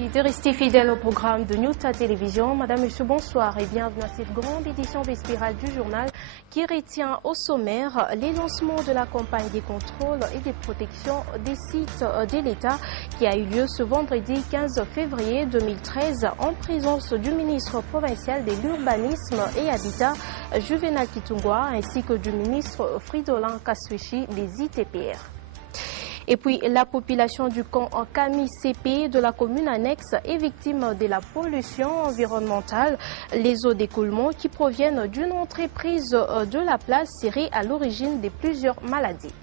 Merci de rester fidèle au programme de Nyota Télévision. Madame, Monsieur, bonsoir et bienvenue à cette grande édition vespérale du journal qui retient au sommaire les lancements de la campagne des contrôles et des protections des sites de l'État qui a eu lieu ce vendredi 15 février 2013 en présence du ministre provincial de l'Urbanisme et Habitat, Juvenal Kitungwa, ainsi que du ministre Fridolin Kaswechi des ITPR. Et puis, la population du camp Kami-CP de la commune annexe est victime de la pollution environnementale. Les eaux d'écoulement qui proviennent d'une entreprise de la place seraient à l'origine de plusieurs maladies.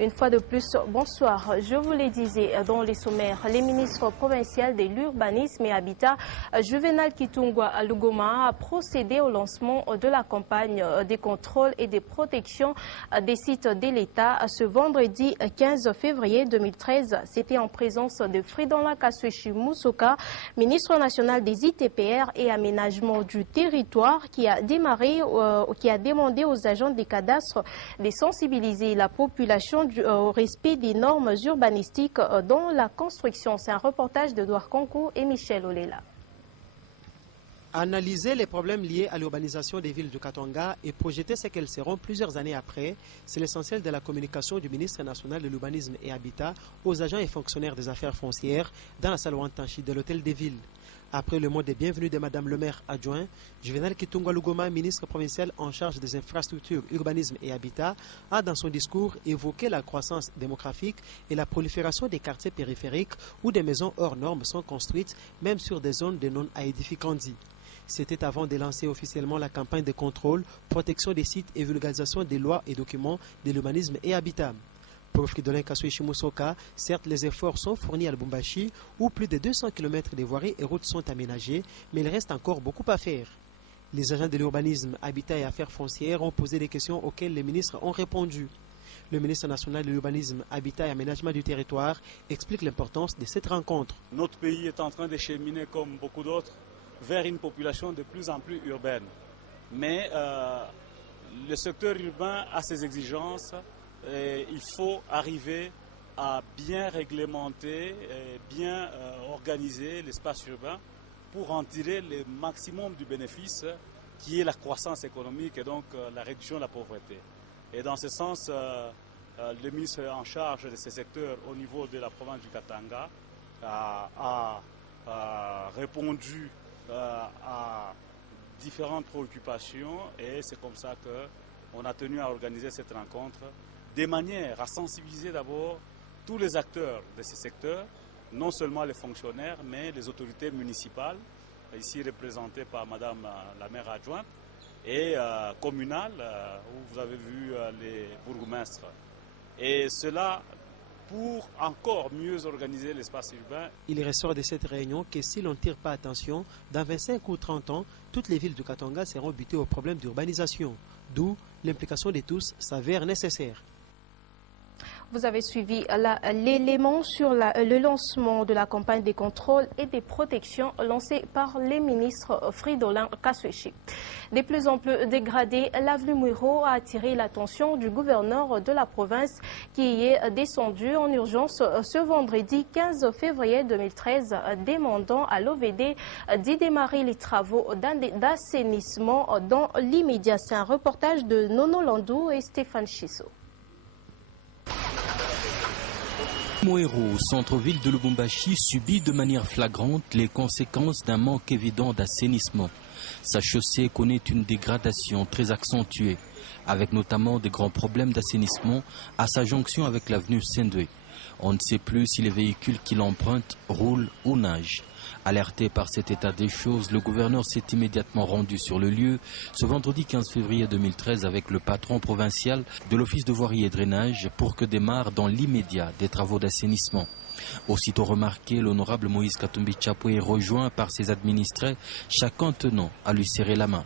Une fois de plus, bonsoir. Je vous le disais dans les sommaires, les ministres provinciaux de l'Urbanisme et Habitat, Juvenal Kitungwa Lugoma, a procédé au lancement de la campagne des contrôles et des protections des sites de l'État ce vendredi 15 février 2013. C'était en présence de Fridolin Kaswechi Musoka, ministre national des ITPR et aménagement du territoire, qui a demandé aux agents des cadastres de sensibiliser la population au respect des normes urbanistiques dans la construction. C'est un reportage de Edouard Konkou et Michel Olela. Analyser les problèmes liés à l'urbanisation des villes du Katanga et projeter ce qu'elles seront plusieurs années après, c'est l'essentiel de la communication du ministre national de l'Urbanisme et Habitat aux agents et fonctionnaires des affaires foncières dans la salle Wantanchi de l'Hôtel des Villes. Après le mot de bienvenue de Madame le maire adjoint, Juvenal Kitungwa Lugoma, ministre provincial en charge des infrastructures, urbanisme et habitat, a dans son discours évoqué la croissance démographique et la prolifération des quartiers périphériques où des maisons hors normes sont construites, même sur des zones de non-aedificandi. C'était avant de lancer officiellement la campagne de contrôle, protection des sites et vulgarisation des lois et documents de l'urbanisme et habitat. Pour Fridolin Kaswechi Musoka, certes les efforts sont fournis à Lubumbashi où plus de 200 km de voiries et routes sont aménagées, mais il reste encore beaucoup à faire. Les agents de l'urbanisme, habitat et affaires foncières ont posé des questions auxquelles les ministres ont répondu. Le ministre national de l'urbanisme, habitat et aménagement du territoire explique l'importance de cette rencontre. Notre pays est en train de cheminer, comme beaucoup d'autres, vers une population de plus en plus urbaine. Mais le secteur urbain a ses exigences. Et il faut arriver à bien réglementer, bien organiser l'espace urbain pour en tirer le maximum du bénéfice qui est la croissance économique et donc la réduction de la pauvreté. Et dans ce sens, le ministre en charge de ces secteurs au niveau de la province du Katanga a répondu à différentes préoccupations et c'est comme ça qu'on a tenu à organiser cette rencontre de manière à sensibiliser d'abord tous les acteurs de ces secteurs, non seulement les fonctionnaires, mais les autorités municipales, ici représentées par Madame la maire adjointe, et communales, où vous avez vu les bourgmestres. Et cela pour encore mieux organiser l'espace urbain. Il ressort de cette réunion que si l'on ne tire pas attention, dans 25 ou 30 ans, toutes les villes du Katanga seront butées au problème d'urbanisation, d'où l'implication de tous s'avère nécessaire. Vous avez suivi l'élément sur le lancement de la campagne des contrôles et des protections lancée par les ministres Fridolin Kaswechi. De plus en plus dégradée, l'avenue Muiro a attiré l'attention du gouverneur de la province qui y est descendu en urgence ce vendredi 15 février 2013, demandant à l'OVD d'y démarrer les travaux d'assainissement dans l'immédiat. C'est un reportage de Nono Landou et Stéphane Chisso. Muiro, centre-ville de Lubumbashi, subit de manière flagrante les conséquences d'un manque évident d'assainissement. Sa chaussée connaît une dégradation très accentuée, avec notamment des grands problèmes d'assainissement à sa jonction avec l'avenue Sendwe. On ne sait plus si les véhicules qui l'empruntent roulent ou nagent. Alerté par cet état des choses, le gouverneur s'est immédiatement rendu sur le lieu ce vendredi 15 février 2013 avec le patron provincial de l'office de voirie et drainage pour que démarrent dans l'immédiat des travaux d'assainissement. Aussitôt remarqué, l'honorable Moïse Katumbi Chapoué est rejoint par ses administrés, chacun tenant à lui serrer la main.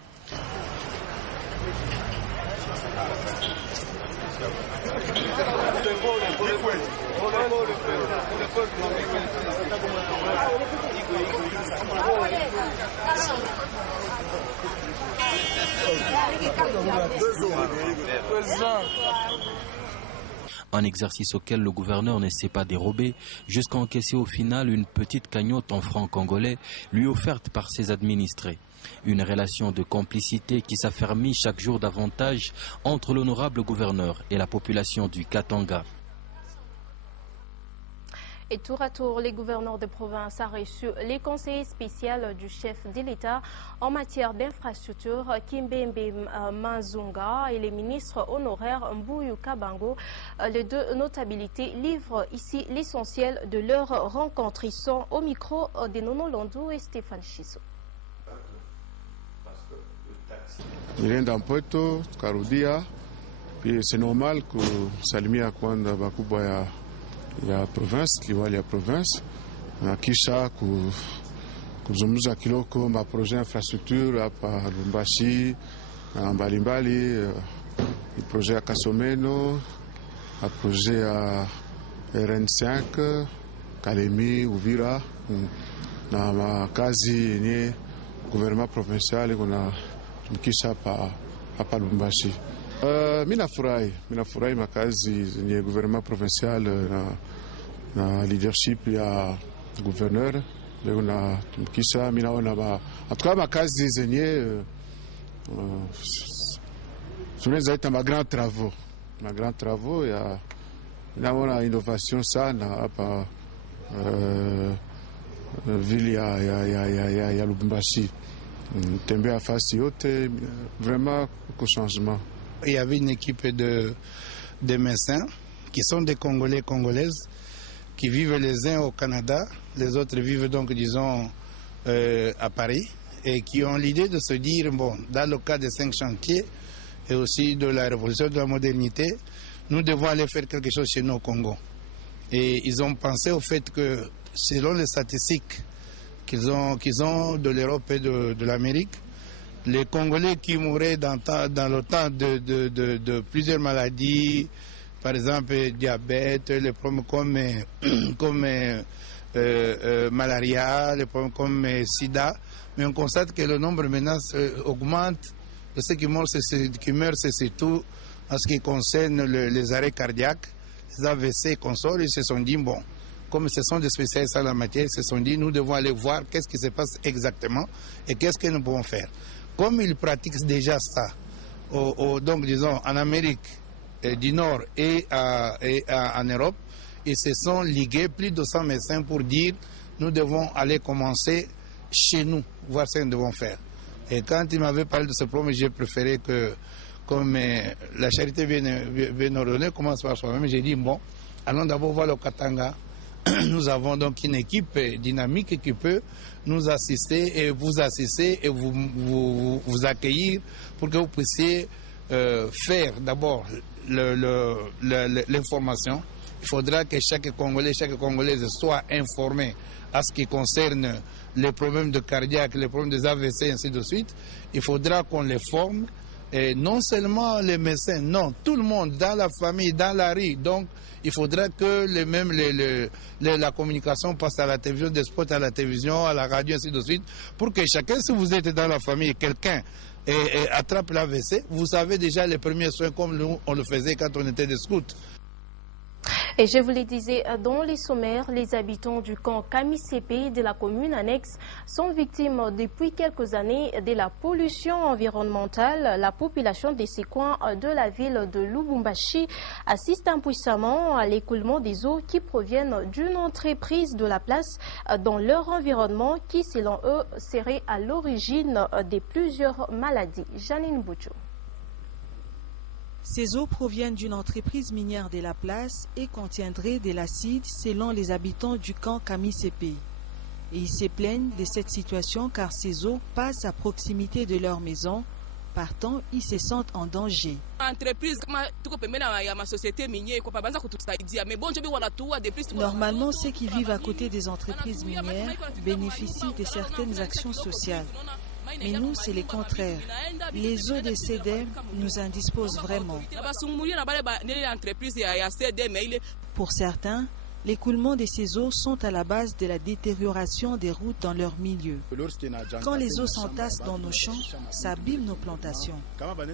Un exercice auquel le gouverneur ne s'est pas dérobé, jusqu'à encaisser au final une petite cagnotte en francs congolais lui offerte par ses administrés. Une relation de complicité qui s'affermit chaque jour davantage entre l'honorable gouverneur et la population du Katanga. Et tour à tour, les gouverneurs de province ont reçu les conseillers spéciaux du chef de l'État en matière d'infrastructure, Kimbembe Manzunga, et les ministres honoraires Mbuyu Kabango. Les deux notabilités livrent ici l'essentiel de leur rencontre. Ils sont au micro de Nono Landou et Stéphane Chiso. Nilienda Mpweto tukarudia, puis c'est normal kusalimia kwanza bakubwa ya province, liwali ya province, na kisha kuzungumza kiloko maproje ya infrastructure hapa Lubumbashi mbalimbali, proje ya Kasomeno, proje ya RN5, Kalemi, Uvira, na makazi yenye gouvernement provincial kuna kisha hapa Lubumbashi. Mina furahi makazi zenye gouvernement provincial na leadership ya gouverneur leo na kisha minaona atuka makazi zenye tunaweza ita ma grand travaux ya naona innovation sana hapa ville ya Lubumbashi. Tembea fasi yote vraiment au changement. Il y avait une équipe de médecins qui sont des Congolais, Congolaises, qui vivent les uns au Canada, les autres vivent donc, disons, à Paris, et qui ont l'idée de se dire, bon, dans le cas des 5 chantiers, et aussi de la révolution de la modernité, nous devons aller faire quelque chose chez nous au Congo. Et ils ont pensé au fait que, selon les statistiques qu'ils ont de l'Europe et de l'Amérique, les Congolais qui mouraient dans le temps de plusieurs maladies, par exemple diabète, les problèmes comme malaria, les problèmes comme sida, mais on constate que le nombre maintenant augmente. Et ceux qui meurent, c'est surtout en ce qui concerne les arrêts cardiaques, les AVC, consorts. Ils se sont dit, bon, comme ce sont des spécialistes en la matière, ils se sont dit, nous devons aller voir qu'est-ce qui se passe exactement et qu'est-ce que nous pouvons faire. Comme ils pratiquent déjà ça, donc disons en Amérique du Nord et en Europe, ils se sont ligués plus de 100 médecins pour dire nous devons aller commencer chez nous, voir ce que nous devons faire. Et quand ils m'avaient parlé de ce problème, j'ai préféré que, comme la charité bien ordonnée commence par soi-même, j'ai dit bon, allons d'abord voir le Katanga. Nous avons donc une équipe dynamique qui peut nous assister et vous accueillir pour que vous puissiez faire d'abord l'information. Il faudra que chaque Congolais, chaque Congolaise soit informé à ce qui concerne les problèmes de cardiaque, les problèmes des AVC, et ainsi de suite. Il faudra qu'on les forme, et non seulement les médecins, non, tout le monde, dans la famille, dans la rue. Donc, il faudra que la communication passe à la télévision, des spots à la télévision, à la radio, ainsi de suite, pour que chacun, si vous êtes dans la famille, quelqu'un attrape l'AVC, vous savez déjà les premiers soins comme nous, on le faisait quand on était des scouts. Et je vous le disais, dans les sommaires, les habitants du camp Kamisepe de la commune annexe sont victimes depuis quelques années de la pollution environnementale. La population de ces coins de la ville de Lubumbashi assiste impuissamment à l'écoulement des eaux qui proviennent d'une entreprise de la place dans leur environnement qui, selon eux, serait à l'origine de plusieurs maladies. Janine Bouchou. Ces eaux proviennent d'une entreprise minière de la place et contiendraient de l'acide selon les habitants du camp Kamisepe. Et ils se plaignent de cette situation car ces eaux passent à proximité de leur maison. Partant, ils se sentent en danger. Normalement, ceux qui vivent à côté des entreprises minières bénéficient de certaines actions sociales. Mais nous, c'est le contraire. Les eaux des CDM nous indisposent vraiment. Pour certains, L'écoulement de ces eaux sont à la base de la détérioration des routes dans leur milieu. Quand les eaux s'entassent dans nos champs, ça abîme nos plantations.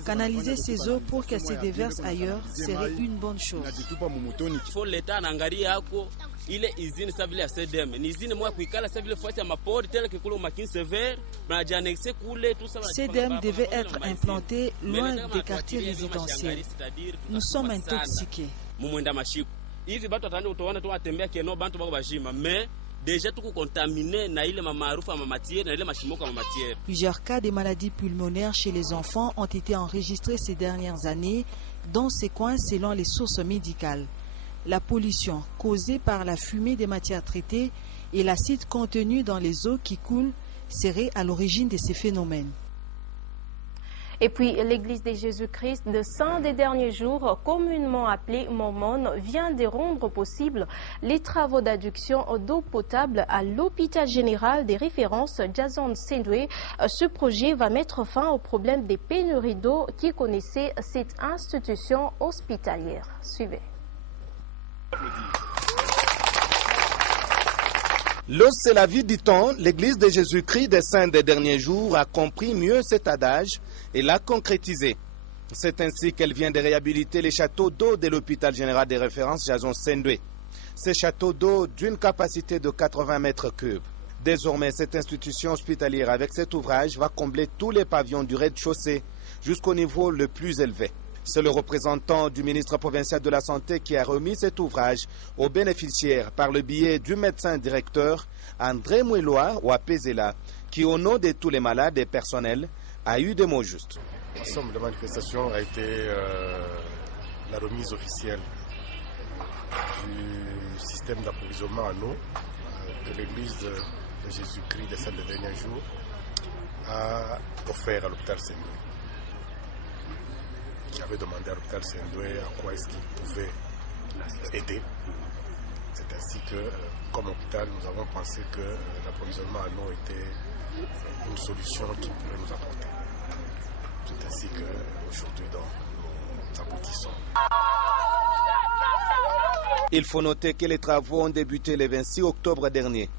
Canaliser ces eaux pour qu'elles se déversent ailleurs serait une bonne chose. CEDEM devait être implanté loin des quartiers résidentiels. Nous sommes intoxiqués. Plusieurs cas de maladies pulmonaires chez les enfants ont été enregistrés ces dernières années dans ces coins selon les sources médicales. La pollution causée par la fumée des matières traitées et l'acide contenu dans les eaux qui coulent serait à l'origine de ces phénomènes. Et puis, l'Église de Jésus-Christ de Saint des derniers jours, communément appelée Mormone, vient de rendre possible les travaux d'adduction d'eau potable à l'hôpital général des références Jason Sendwe. Ce projet va mettre fin au problème des pénuries d'eau qui connaissait cette institution hospitalière. Suivez. L'eau, c'est la vie, dit-on. L'Église de Jésus-Christ des Saints des derniers jours a compris mieux cet adage et l'a concrétisé. C'est ainsi qu'elle vient de réhabiliter les châteaux d'eau de l'hôpital général des références Jason Sendwe. Ces châteaux d'eau d'une capacité de 80 mètres cubes. Désormais, cette institution hospitalière avec cet ouvrage va combler tous les pavillons du rez-de-chaussée jusqu'au niveau le plus élevé. C'est le représentant du ministre provincial de la Santé qui a remis cet ouvrage aux bénéficiaires par le biais du médecin directeur André Moueloa ou Apezela, qui au nom de tous les malades et personnels a eu des mots justes. La somme de manifestation a été la remise officielle du système d'approvisionnement en eau que l'Église de Jésus-Christ des Saints des derniers jours a offert à l'hôpital Sendwe. J'avais demandé à l'hôpital Sendwe à quoi est-ce qu'il pouvait aider. C'est ainsi que, comme hôpital, nous avons pensé que l'approvisionnement en eau était une solution qui pourrait nous apporter. C'est ainsi qu'aujourd'hui, nous aboutissons. Il faut noter que les travaux ont débuté le 26 octobre dernier.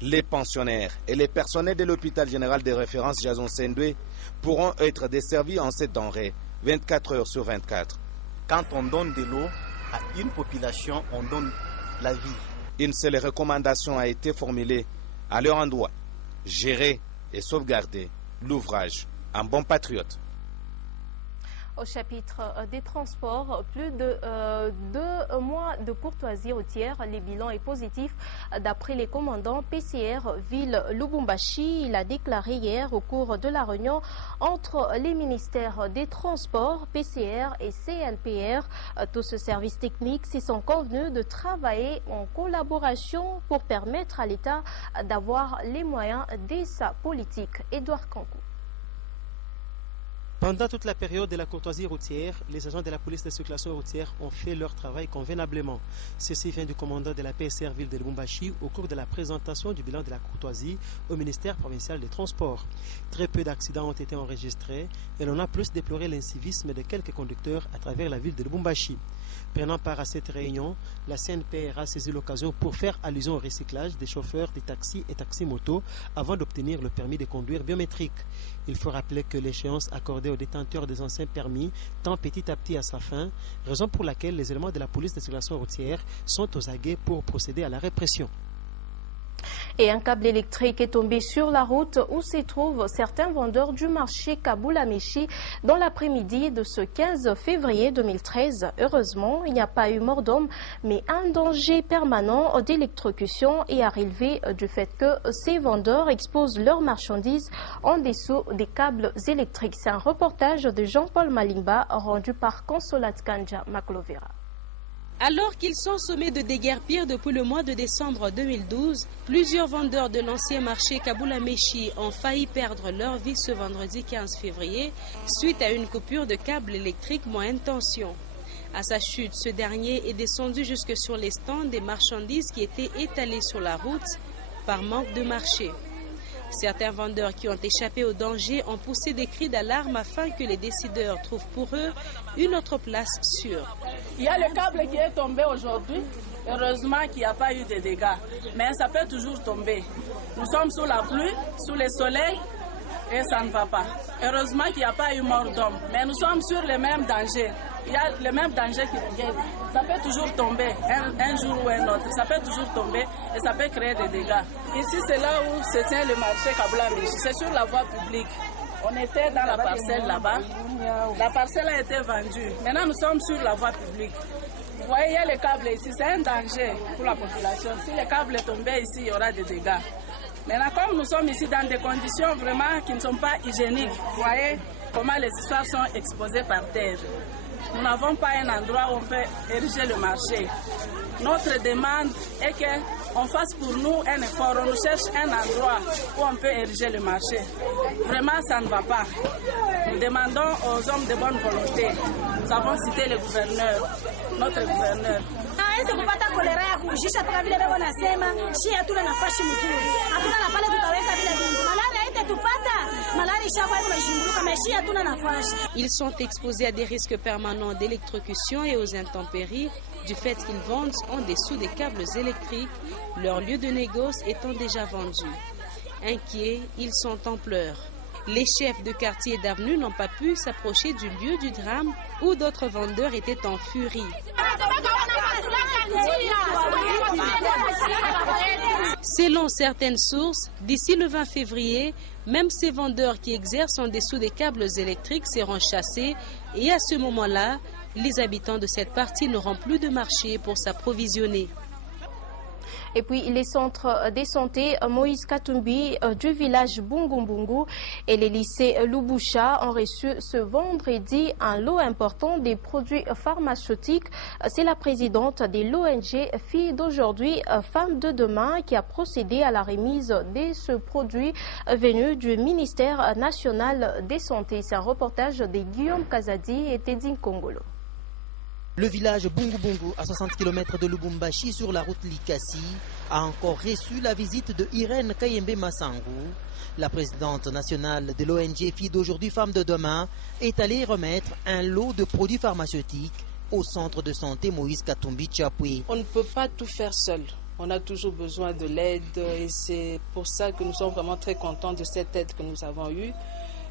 Les pensionnaires et les personnels de l'hôpital général de référence Jason Sendwe pourront être desservis en cette denrée 24 heures sur 24. Quand on donne de l'eau à une population, on donne la vie. Une seule recommandation a été formulée à leur endroit: gérer et sauvegarder l'ouvrage en bon patriote. Au chapitre des transports, plus de 2 mois de courtoisie routière. Le bilan est positif d'après les commandants PCR ville Lubumbashi. Il a déclaré hier au cours de la réunion entre les ministères des Transports, PCR et CNPR. Tous ces services techniques se sont convenus de travailler en collaboration pour permettre à l'État d'avoir les moyens de sa politique. Édouard Kankou. Pendant toute la période de la courtoisie routière, les agents de la police de circulation routière ont fait leur travail convenablement. Ceci vient du commandant de la PSR ville de Lubumbashi au cours de la présentation du bilan de la courtoisie au ministère provincial des Transports. Très peu d'accidents ont été enregistrés et l'on a plus déploré l'incivisme de quelques conducteurs à travers la ville de Lubumbashi. Prenant part à cette réunion, la CNPR a saisi l'occasion pour faire allusion au recyclage des chauffeurs des taxis et taxis-motos avant d'obtenir le permis de conduire biométrique. Il faut rappeler que l'échéance accordée aux détenteurs des anciens permis tend petit à petit à sa fin, raison pour laquelle les éléments de la police de circulation routière sont aux aguets pour procéder à la répression. Et un câble électrique est tombé sur la route où se trouvent certains vendeurs du marché Kabula-Meshi dans l'après-midi de ce 15 février 2013. Heureusement, il n'y a pas eu mort d'homme, mais un danger permanent d'électrocution est arrivé du fait que ces vendeurs exposent leurs marchandises en dessous des câbles électriques. C'est un reportage de Jean-Paul Malimba rendu par Consolat Kanja Maklovera. Alors qu'ils sont sommés de déguerpir depuis le mois de décembre 2012, plusieurs vendeurs de l'ancien marché Kabula-Meshi ont failli perdre leur vie ce vendredi 15 février suite à une coupure de câble électrique moyenne tension. À sa chute, ce dernier est descendu jusque sur les stands des marchandises qui étaient étalées sur la route par manque de marché. Certains vendeurs qui ont échappé au danger ont poussé des cris d'alarme afin que les décideurs trouvent pour eux une autre place sûre. Il y a le câble qui est tombé aujourd'hui. Heureusement qu'il n'y a pas eu de dégâts, mais ça peut toujours tomber. Nous sommes sous la pluie, sous le soleil, et ça ne va pas. Heureusement qu'il n'y a pas eu mort d'homme, mais nous sommes sur le même danger. Il y a le même danger qui nous guette. Ça peut toujours tomber, un jour ou un autre. Ça peut toujours tomber et ça peut créer des dégâts. Ici, c'est là où se tient le marché Kaboula Meshi. C'est sur la voie publique. On était dans la parcelle là-bas. La parcelle a été vendue. Maintenant, nous sommes sur la voie publique. Vous voyez, il y a les câbles ici. C'est un danger pour la population. Si les câbles tombaient ici, il y aura des dégâts. Maintenant, comme nous sommes ici dans des conditions vraiment qui ne sont pas hygiéniques, vous voyez comment les histoires sont exposées par terre. Nous n'avons pas un endroit où on peut ériger le marché. Notre demande est qu'on fasse pour nous un effort. On nous cherche un endroit où on peut ériger le marché. Vraiment, ça ne va pas. Nous demandons aux hommes de bonne volonté. Nous avons cité le gouverneur, notre gouverneur. Hawezi kupata kolera ya kujisha mpaka vile bego nasema shi hatuna nafasi mzuri. Hatuna na pale tutaweka vile vitu. Malaria haitatupata. Malaria ishakuwa imeshunguruka meshi hatuna nafasi. Ils sont exposés à des risques permanents d'électrocution et aux intempéries du fait qu'ils vendent en dessous des câbles électriques, leur lieu de négoce étant déjà vendu. Inquiets, ils sont en pleurs. Les chefs de quartier et d'avenue n'ont pas pu s'approcher du lieu du drame où d'autres vendeurs étaient en furie. Selon certaines sources, d'ici le 20 février, même ces vendeurs qui exercent en dessous des câbles électriques seront chassés et à ce moment-là, les habitants de cette partie n'auront plus de marché pour s'approvisionner. Et puis les centres de santé Moïse Katumbi du village Bungumbungu et les lycées Lubusha ont reçu ce vendredi un lot important des produits pharmaceutiques. C'est la présidente de l'ONG Filles d'aujourd'hui, Femmes de demain qui a procédé à la remise de ce produit venu du ministère national des santé. C'est un reportage de Guillaume Kazadi et Teddy Kongolo. Le village Bungu, à 60 km de Lubumbashi sur la route Likasi, a encore reçu la visite de Irène Kayembe Massangu. La présidente nationale de l'ONG Filles d'aujourd'hui, Femmes de demain, est allée remettre un lot de produits pharmaceutiques au centre de santé Moïse Katumbi Tchapoué. On ne peut pas tout faire seul. On a toujours besoin de l'aide et c'est pour ça que nous sommes vraiment très contents de cette aide que nous avons eue.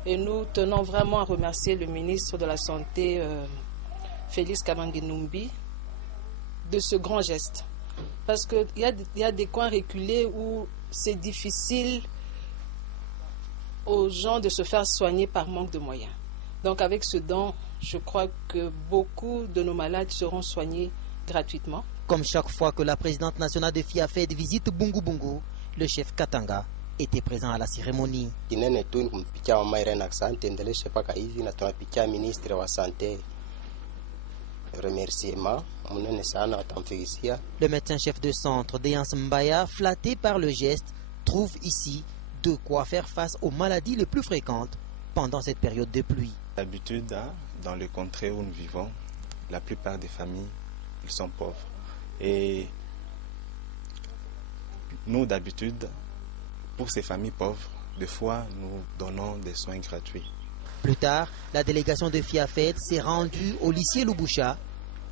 Et nous tenons vraiment à remercier le ministre de la Santé, Félix Kabangenumbi, de ce grand geste. Parce qu'il y a des coins reculés où c'est difficile aux gens de se faire soigner par manque de moyens. Donc avec ce don, je crois que beaucoup de nos malades seront soignés gratuitement. Comme chaque fois que la présidente nationale de FIAFED visite Bungu, le chef Katanga était présent à la cérémonie. Le médecin-chef de centre Déance Mbaya, flatté par le geste, trouve ici de quoi faire face aux maladies les plus fréquentes pendant cette période de pluie. D'habitude, dans les contrées où nous vivons, la plupart des familles, ils sont pauvres. Et nous, d'habitude, pour ces familles pauvres, des fois, nous donnons des soins gratuits. Plus tard, la délégation de FIAFED s'est rendue au lycée Lubusha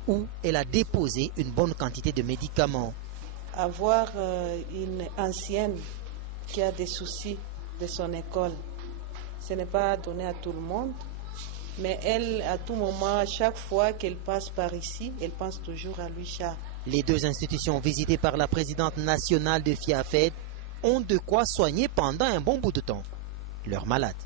où elle a déposé une bonne quantité de médicaments. Avoir une ancienne qui a des soucis de son école, ce n'est pas donné à tout le monde, mais elle, à tout moment, à chaque fois qu'elle passe par ici, elle pense toujours à Lucha. Les deux institutions visitées par la présidente nationale de FIAFED ont de quoi soigner pendant un bon bout de temps leurs malades.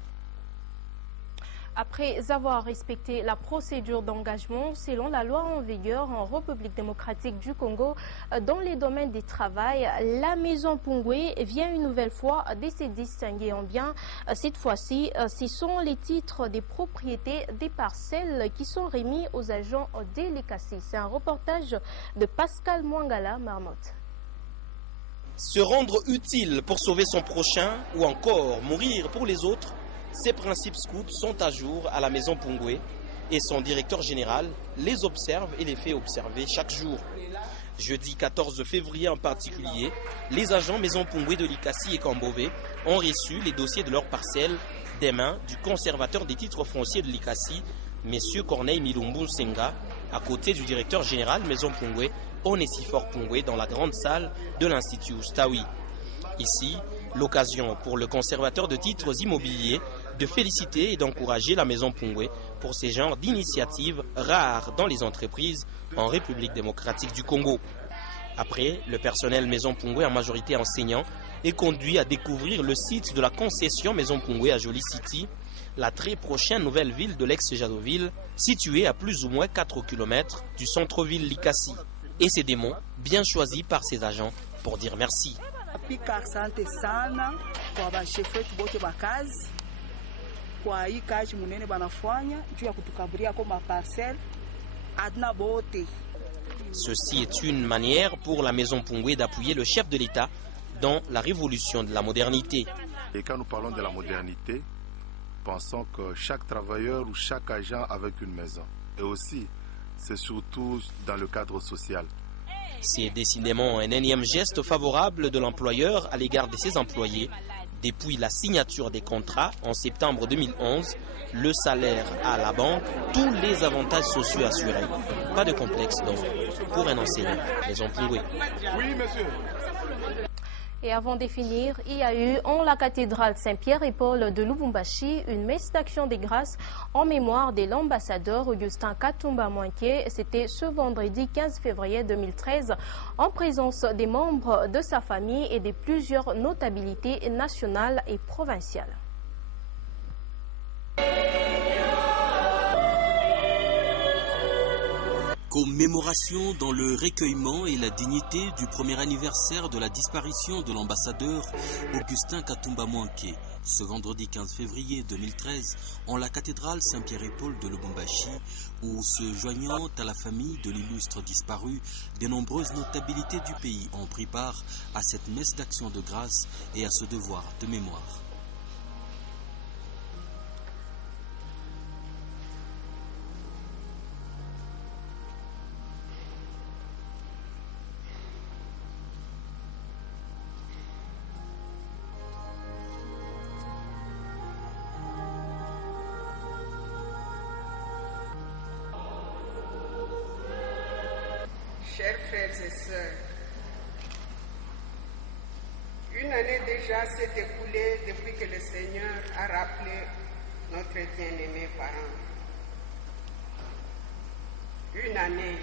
Après avoir respecté la procédure d'engagement selon la loi en vigueur en République démocratique du Congo dans les domaines du travail, la maison Pungwe vient une nouvelle fois de se distinguer en bien. Cette fois-ci, ce sont les titres des propriétés des parcelles qui sont remis aux agents de l'ICACI. C'est un reportage de Pascal Mwangala Marmotte. Se rendre utile pour sauver son prochain ou encore mourir pour les autres, ces principes scouts sont à jour à la maison Pungwe et son directeur général les observe et les fait observer chaque jour. Jeudi 14 février en particulier, les agents maison Pungwe de l'ICACI et Kambové ont reçu les dossiers de leurs parcelles des mains du conservateur des titres fonciers de l'ICACI, M. Corneille Milumbu Senga, à côté du directeur général maison Pungwe, Onesphore Pungwe dans la grande salle de l'Institut Oustaoui. Ici, l'occasion pour le conservateur de titres immobiliers de féliciter et d'encourager la Maison Pungwe pour ces genres d'initiatives rares dans les entreprises en République démocratique du Congo. Après, le personnel Maison Pungwe, en majorité enseignant, est conduit à découvrir le site de la concession Maison Pungwe à Jolie City, la très prochaine nouvelle ville de l'ex-Jadoville, située à plus ou moins 4 km du centre-ville Likasi. Et ces démons, bien choisis par ses agents pour dire merci. Ceci est une manière pour la Maison Pungwe d'appuyer le chef de l'État dans la révolution de la modernité. Et quand nous parlons de la modernité, pensons que chaque travailleur ou chaque agent avec une maison. Et aussi, c'est surtout dans le cadre social. C'est décidément un énième geste favorable de l'employeur à l'égard de ses employés. Depuis la signature des contrats en septembre 2011, le salaire à la banque, tous les avantages sociaux assurés. Pas de complexe donc pour un enseignant. Maison Pungwe. Oui, monsieur. Et avant de finir, il y a eu en la cathédrale Saint-Pierre et Paul de Lubumbashi une messe d'action des grâces en mémoire de l'ambassadeur Augustin Katumba Mwanke. C'était ce vendredi 15 février 2013 en présence des membres de sa famille et de plusieurs notabilités nationales et provinciales. Commémoration dans le recueillement et la dignité du premier anniversaire de la disparition de l'ambassadeur Augustin Katumba Mwanke, ce vendredi 15 février 2013, en la cathédrale Saint-Pierre et Paul de Lubumbashi, où, se joignant à la famille de l'illustre disparu, de nombreuses notabilités du pays ont pris part à cette messe d'action de grâce et à ce devoir de mémoire. Chers frères et sœurs, une année déjà s'est écoulée depuis que le Seigneur a rappelé notre bien-aimé parent. Une année.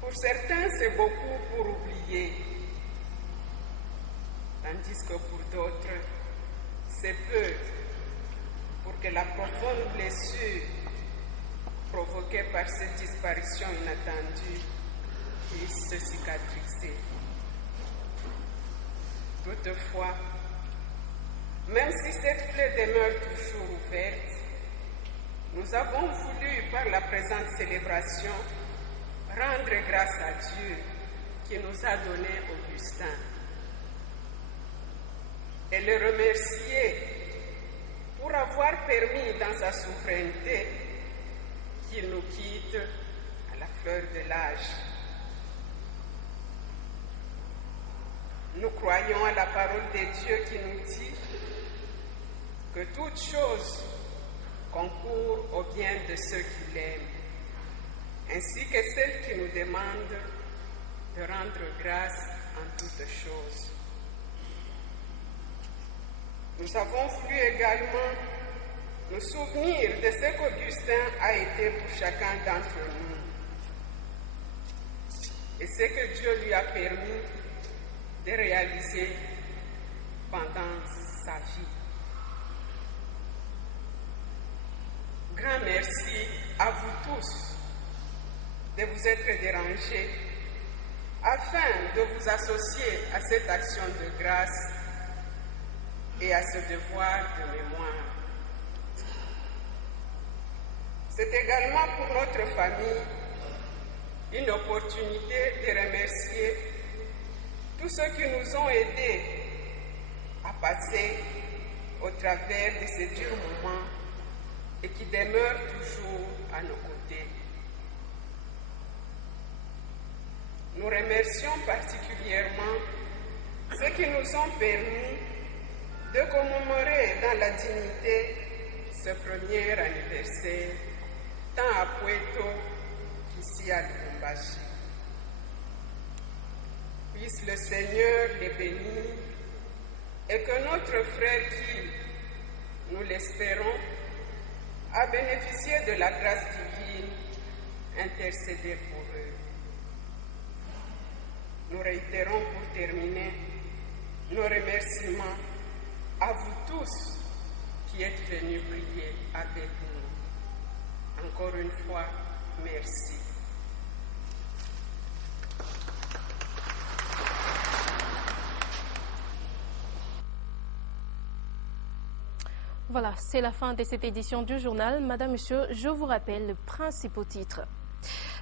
Pour certains, c'est beaucoup pour oublier, tandis que pour d'autres, c'est peu pour que la profonde blessure provoquée par cette disparition inattendue puisse se cicatriser. Toutefois, même si cette plaie demeure toujours ouverte, nous avons voulu, par la présente célébration, rendre grâce à Dieu qui nous a donné Augustin et le remercier pour avoir permis dans sa souveraineté qu'il nous quitte à la fleur de l'âge. Nous croyons à la parole de Dieu qui nous dit que toute chose concourt au bien de ceux qui l'aiment, ainsi que celle qui nous demande de rendre grâce en toutes choses. Nous avons voulu également nous souvenir de ce qu'Augustin a été pour chacun d'entre nous et ce que Dieu lui a permis de réaliser pendant sa vie. Grand merci à vous tous de vous être dérangés afin de vous associer à cette action de grâce et à ce devoir de mémoire. C'est également pour notre famille une opportunité de remercier tous ceux qui nous ont aidés à passer au travers de ces durs moments et qui demeurent toujours à nos côtés. Nous remercions particulièrement ceux qui nous ont permis de commémorer dans la dignité ce premier anniversaire, tant à Puerto qu'ici à Lubumbashi. Puisse le Seigneur les bénir et que notre frère qui, nous l'espérons, a bénéficié de la grâce divine, intercéder pour eux. Nous réitérons pour terminer nos remerciements à vous tous qui êtes venus prier avec nous. Encore une fois, merci. Voilà, c'est la fin de cette édition du journal. Madame, Monsieur, je vous rappelle le principal titre.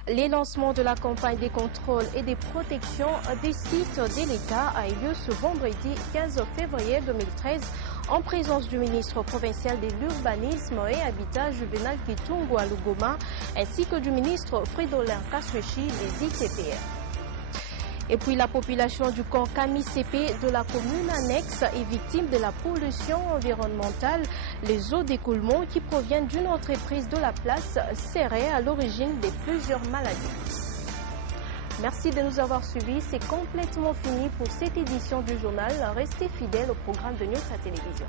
Les lancements de la campagne des contrôles et des protections des sites de l'État a eu lieu ce vendredi 15 février 2013 en présence du ministre provincial de l'Urbanisme et Habitat Juvenal Kitungu Alugoma ainsi que du ministre Fridolin Kaswechi des ITPR. Et puis la population du camp Kami-Sepe de la commune annexe est victime de la pollution environnementale. Les eaux d'écoulement qui proviennent d'une entreprise de la place seraient à l'origine de plusieurs maladies. Merci de nous avoir suivis. C'est complètement fini pour cette édition du journal. Restez fidèles au programme de News à Télévision.